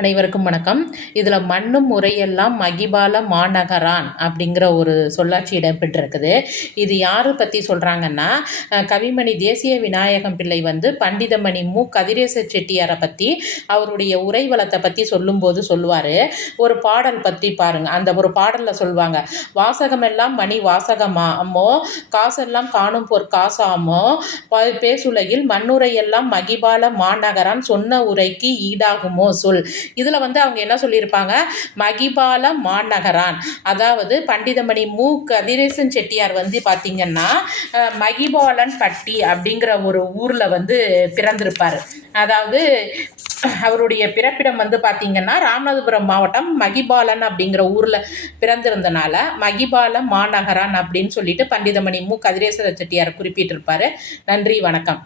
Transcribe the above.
அனைவருக்கும் வணக்கம். இதில் மண்ணும் முறையெல்லாம் மகிபால மாநகரான் அப்படிங்கிற ஒரு சொல்லாட்சி இடம்பெற்றிருக்குது. இது யாரை பற்றி சொல்கிறாங்கன்னா, கவிமணி தேசிய விநாயகம் பிள்ளை பண்டிதமணி மு கதிரேச செட்டியாரை பற்றி அவருடைய உரை வளத்தை பற்றி சொல்லும்போது சொல்லுவார். ஒரு பாடல் பற்றி பாருங்கள். அந்த ஒரு பாடலில் சொல்லுவாங்க, வாசகமெல்லாம் மணி வாசகமாமோ, காசெல்லாம் காணும் காசாமோ, பேசுலகில் மண்ணுரையெல்லாம் மகிபால மாநகரான் சொன்ன உரைக்கு ஈடாகுமோ சொல். இதில் அவங்க என்ன சொல்லியிருப்பாங்க, மகிபால மாநகரான், அதாவது பண்டிதமணி மு கதிரேசன் செட்டியார் பார்த்திங்கன்னா மகிபாலன் பட்டி அப்படிங்கிற ஒரு ஊரில் பிறந்திருப்பார். அதாவது அவருடைய பிறப்பிடம் பார்த்திங்கன்னா ராமநாதபுரம் மாவட்டம் மகிபாலன் அப்படிங்கிற ஊரில் பிறந்திருந்தனால மகிபால மாநகரான் அப்படின்னு சொல்லிட்டு பண்டிதமணி மு கதிரேச செட்டியார் குறிப்பிட்டிருப்பார். நன்றி, வணக்கம்.